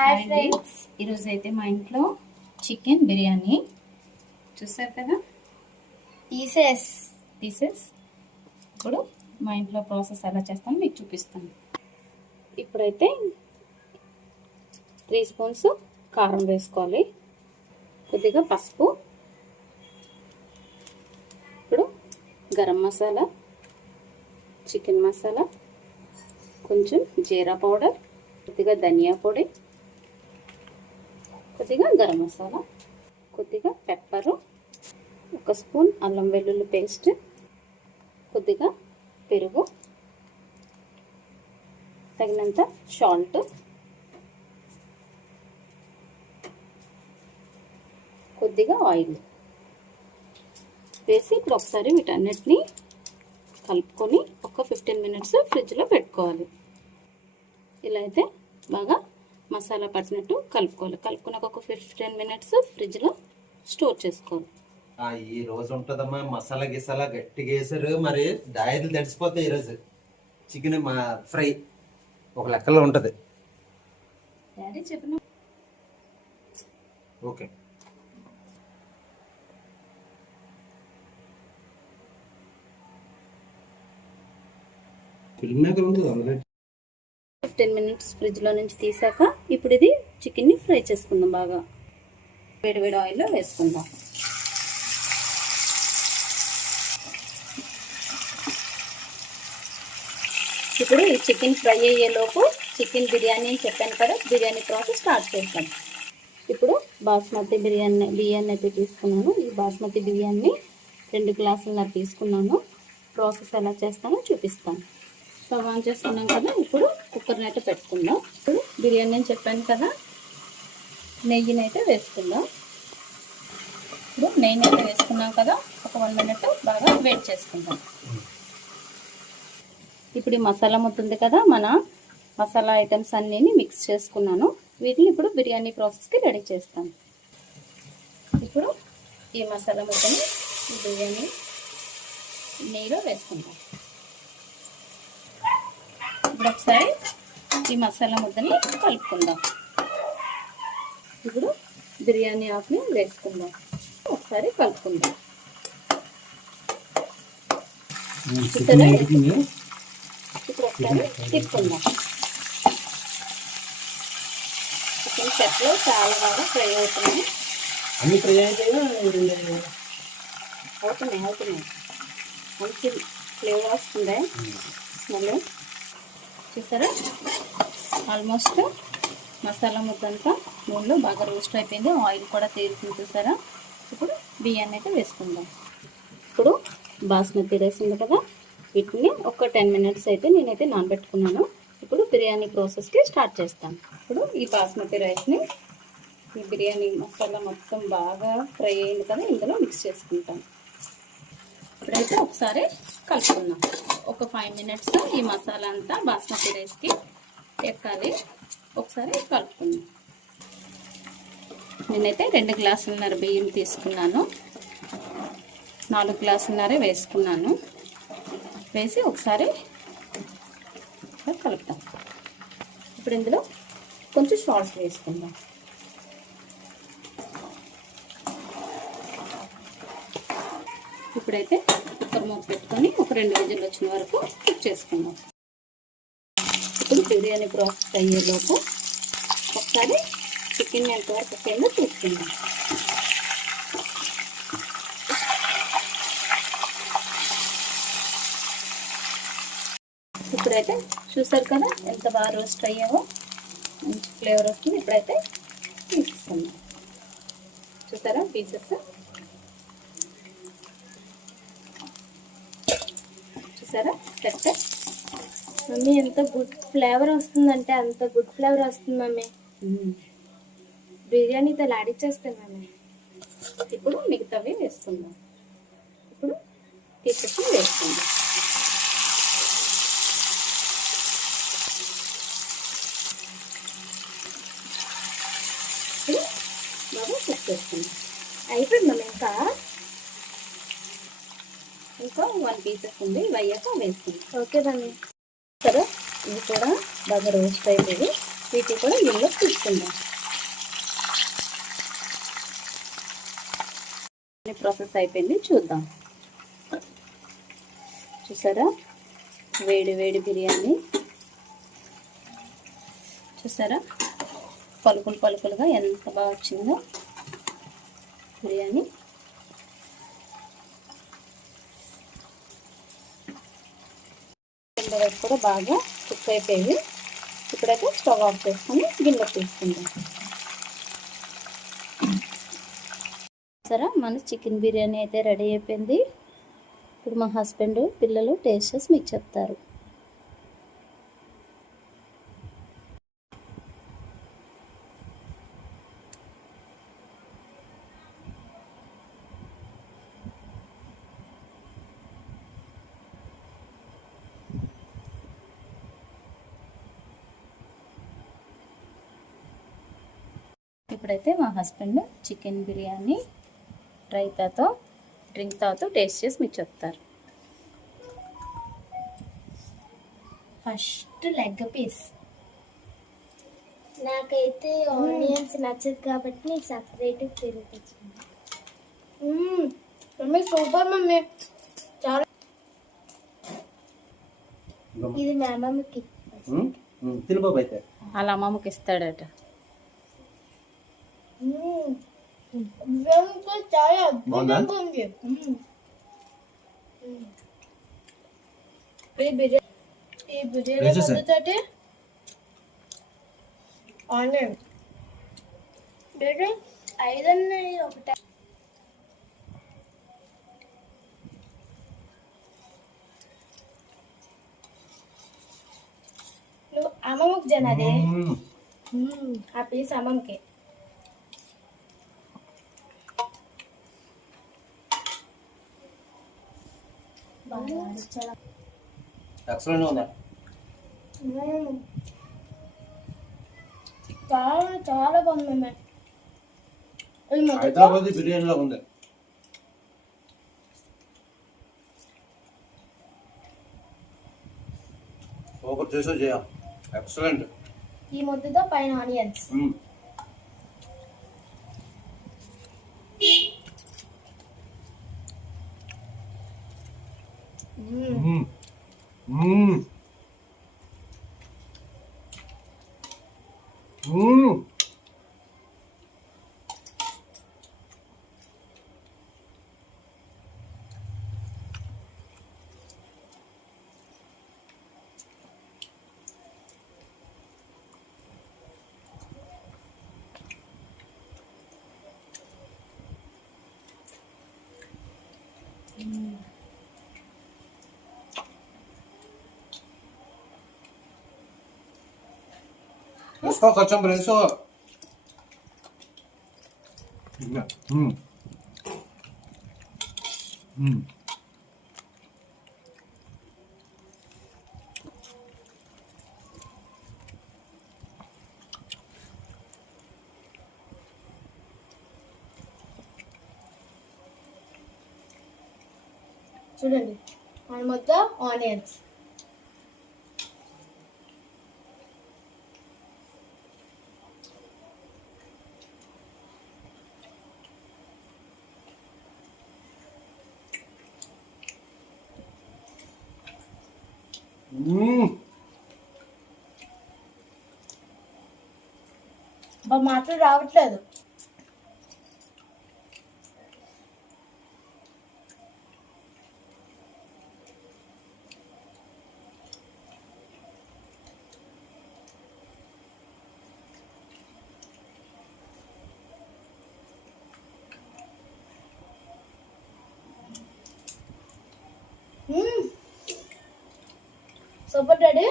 Hi friends, ఈరోజు అయితే మా ఇంట్లో చికెన్ బిర్యానీ చూసారు కదా, పీసెస్. ఇప్పుడు మా ఇంట్లో ప్రాసెస్ ఎలా చేస్తాను మీకు చూపిస్తాను. ఇప్పుడైతే 3 స్పూన్స్ కారం వేసుకోవాలి, కొద్దిగా పసుపు, ఇప్పుడు గరం మసాలా, చికెన్ మసాలా, కొంచెం జీరా పౌడర్, కొద్దిగా ధనియా పొడి, కొద్దిగా గరం మసాలా, కొద్దిగా పెప్పరు, 1 స్పూన్ అల్లం వెల్లుల్లి పేస్ట్, కొద్దిగా పెరుగు, తగినంత సాల్ట్, కొద్దిగా ఆయిల్ వేసి ఇప్పుడు ఒకసారి వీటన్నిటిని కలుపుకొని ఒక 15 మినిట్స్ ఫ్రిడ్జ్లో పెట్టుకోవాలి. ఇలా అయితే బాగా మసాలా పట్టినట్టు కలుపుకోవాలి. కలుపుకున్నాక ఒక 15 మినిట్స్ ఫ్రిడ్జ్లో స్టోర్ చేసుకోవాలి. ఈ రోజు ఉంటుందమ్మా మసాలా గిసాలా గట్టిగా వేసారు, మరి దాయలు తడిసిపోతాయి. ఈరోజు చికెన్ ఫ్రై ఒక లెక్కలో ఉంటుంది. చెప్పిన ఓకే, ఫిల్మ్ మేకర్ ఉంటుంది ఆల్రెడీ. 15 మినిట్స్ ఫ్రిడ్జ్లో నుంచి తీసాక ఇప్పుడు ఇది చికెన్ని ఫ్రై చేసుకుందాం. బాగా వేడి ఆయిల్లో వేసుకుందాం. ఇప్పుడు ఈ చికెన్ ఫ్రై అయ్యేలోపు చికెన్ బిర్యానీ అని చెప్పాను కదా, బిర్యానీ ప్రాసెస్ స్టార్ట్ చేస్తాం. ఇప్పుడు బాస్మతి బియ్యాన్ని అయితే తీసుకున్నాను. ఈ బాస్మతి బియ్యాన్ని 2 గ్లాసుల తీసుకున్నాను. ప్రాసెస్ ఎలా చేస్తానో చూపిస్తాను. స్టవ్ ఆన్ చేసుకున్నాం కదా, ఇప్పుడు కుక్కర్ని అయితే పెట్టుకుందాం. ఇప్పుడు బిర్యానీ అని చెప్పాను కదా, నెయ్యిని అయితే వేసుకుందాం. ఇప్పుడు నెయ్యిని అయితే వేసుకున్నాం కదా, ఒక 1 మినిట్ బాగా వేడి చేసుకుందాం. ఇప్పుడు ఈ మసాలా ముద్ద కదా, మన మసాలా ఐటమ్స్ అన్నీ మిక్స్ చేసుకున్నాను. వీటిని ఇప్పుడు బిర్యానీ ప్రాసెస్కి రెడీ చేస్తాను. ఇప్పుడు ఈ మసాలా ముద్దని బిర్యానీ నెయ్యిలో వేసుకుందాం. ఇప్పుడు ఒకసారి ఈ మసాలా ముద్దని కలుపుకుందాం. ఇప్పుడు బిర్యానీ ఆకుని వేసుకుందాం, ఒకసారి కలుపుకుందాం. ఇప్పుడు ఒకసారి తిప్పుకుందాం. చికెన్ సెట్లో చాలా బాగా ఫ్రై అవుతున్నాయి. అవుతున్నాయి మంచి ఫ్లేవర్ వస్తుంది, స్మెల్. చూసారా, ఆల్మోస్ట్ మసాలా ముద్దంతా నూనెలో బాగా రోస్ట్ అయిపోయింది, ఆయిల్ కూడా తేలుతుంది. చూసారా, ఇప్పుడు బియ్యాన్ని అయితే వేసుకుందాం. ఇప్పుడు బాస్మతి రైస్ ఉంది కదా, వీటిని ఒక 10 మినిట్స్ అయితే నేనైతే నానబెట్టుకున్నాను. ఇప్పుడు బిర్యానీ ప్రాసెస్కి స్టార్ట్ చేస్తాను. ఇప్పుడు ఈ బాస్మతి రైస్ని ఈ బిర్యానీ మసాలా మొత్తం బాగా ఫ్రై అయింది కదా, ఇందులో మిక్స్ చేసుకుంటాను. ఇప్పుడైతే ఒకసారి కలుపుకుందాం. ఒక 5 మినిట్స్ ఈ మసాలా అంతా బాస్మతి రైస్కి ఎక్కాలి. ఒకసారి కలుపుకుందాం. నేనైతే 2 గ్లాసులన్నర బియ్యం తీసుకున్నాను, 4 గ్లాసులన్నర వేసుకున్నాను. వేసి ఒకసారి కలుపుతాం. ఇప్పుడు ఇందులో కొంచెం సాల్ట్ వేసుకుందాం. ఇప్పుడైతే కుక్కర్ మూత పెట్టుకొని ఒక 2 విజిల్లు వచ్చిన వరకు కుక్ చేసుకుందాం. ఇప్పుడు బిర్యానీ ప్రాసెస్ అయ్యేలోపు ఒకసారి చికెన్ ఎంతవరకు అయిందో చూసుకుందాం. ఇప్పుడైతే చూసారు కదా ఎంత బాగా రోస్ట్ అయ్యావో, మంచి ఫ్లేవర్ వస్తుంది. ఇప్పుడైతే తీసుకుందాం. చూసారా పీసెస్, చూసారా సెట్. మమ్మీ ఎంత గుడ్ ఫ్లేవర్ వస్తుందంటే అంత గుడ్ ఫ్లేవర్ వస్తుంది మమ్మీ. బిర్యానీతో ఆడిచ్చేస్తాను మమ్మీ. ఇప్పుడు మిగతావి వేసుకుందాం. ఇప్పుడు తీసుకొచ్చి వేసుకుందాం. బాగా కుక్ చేసుకుందాం. అయిపోయింది మమ్మీ. ఇంకా 1 పీసెస్ ఉంది, ఇవి అయ్యాక వేసుకుందాం. Okay mummy. సరే, ఇవి కూడా బాగా రోస్ట్ అయిపోయి వీటిని కూడా గిన్నెలో తీసుకుందాం. ప్రాసెస్ అయిపోయింది, చూద్దాం. చూసారా వేడి వేడి బిర్యానీ, చూసారా పలుకులు పలుకులుగా ఎంత బాగా వచ్చిందో బిర్యానీ. వైపు కూడా బాగా కుక్ అయిపోయింది. ఇప్పుడైతే స్టవ్ ఆఫ్ చేసుకొని గిన్నె తీసుకుందాం. సరే మన చికెన్ బిర్యానీ అయితే రెడీ అయిపోయింది. ఇప్పుడు మా హస్బెండ్ పిల్లలు టేస్ట్ చేసి మీకు చెప్తారు. ఇప్పుడైతే మా హస్బెండ్ చికెన్ బిర్యానీ రైతాతో డ్రింక్ తాతో టేస్ట్ చేసి మీకు చెప్తారు. First leg piece. నాకైతే ఆనియన్స్ నచ్చదు కాబట్టి నేను సపరేట్ తిరిగిచ్చింది. మమ్మీ సూపర్ మమ్మీ, చాలా. ఇది మా అమ్మమ్మకి. తిను బాబు అయితే అలా అమ్మమ్మకి ఇస్తాడట. చాలా బాగుందా? అద్భుతంగా ఉంది. ఈ బిర్యానీ పొద్దుతోటి ఆనియన్ బేట 5 అన్నాయి ఒకటే. నువ్వు అమ్మమ్మకి జనాదే, ఆ పీస్ అమ్మమ్మకి. ఎక్సలెంట్ ఉందా? చాలా చాలా బాగుంది. హైదరాబాద్ బిర్యానీలో ఉంది. ఒకటి చేసో చేయం. ఎక్సలెంట్. ఈ ముద్దతో పైన ఆనియన్స్. వేసుకో కొంచెం వేసుకో. చూడండి మన మొత్తం ఆనియన్స్. మాటలు రావట్లేదు. Super daddy.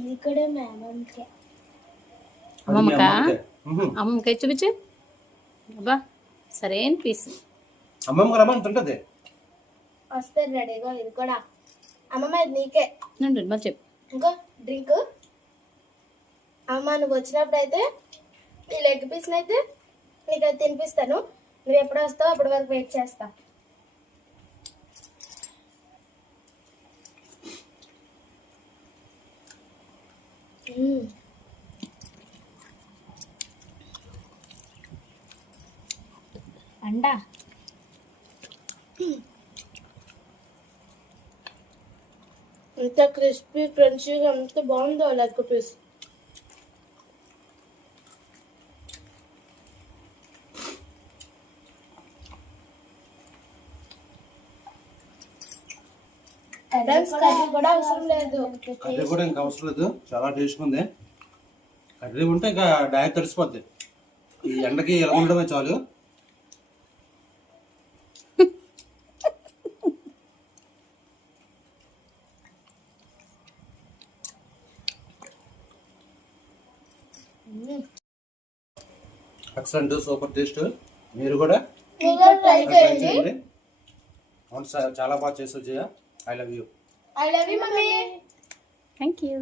ఇది కూడా మా అమ్మమ్మకే. అమ్మమ్మకా? అమ్మమ్మకి చూపించు. అబ్బా సరైన పీస్. అమ్మమ్మ రమ్మంటుంటది. వస్తారు రెడీగా. ఇది కూడా అమ్మమ్మ ఇది నీకే నుండి మళ్ళీ చెప్పు. ఇంకో డ్రింక్. అమ్మ నువ్వు వచ్చినప్పుడు అయితే ఈ లెగ్ పీస్ని అయితే నీకు అది తినిపిస్తాను. నువ్వు ఎప్పుడు వస్తావు అప్పటి వరకు వెయిట్ చేస్తా. అండా ఎంత క్రిస్పీ క్రంచీగా ఎంత బాగుందో లెగ్ పీస్. కర్రీ కూడా అవసరం లేదు. కర్రీ కూడా ఇంకా అవసరం లేదు, చాలా టేస్ట్గా ఉంది. కర్రీ ఉంటే ఇంకా డైరెక్ట్ తడిసిపోద్ది. ఈ ఎండకి ఎలా ఉండడమే చాలు. Excellent, super taste. మీరు కూడా ట్రై చేయండి. అవును సార్, చాలా బాగా చేసి వచ్చాయా. I love you. I love you, mommy. Thank you.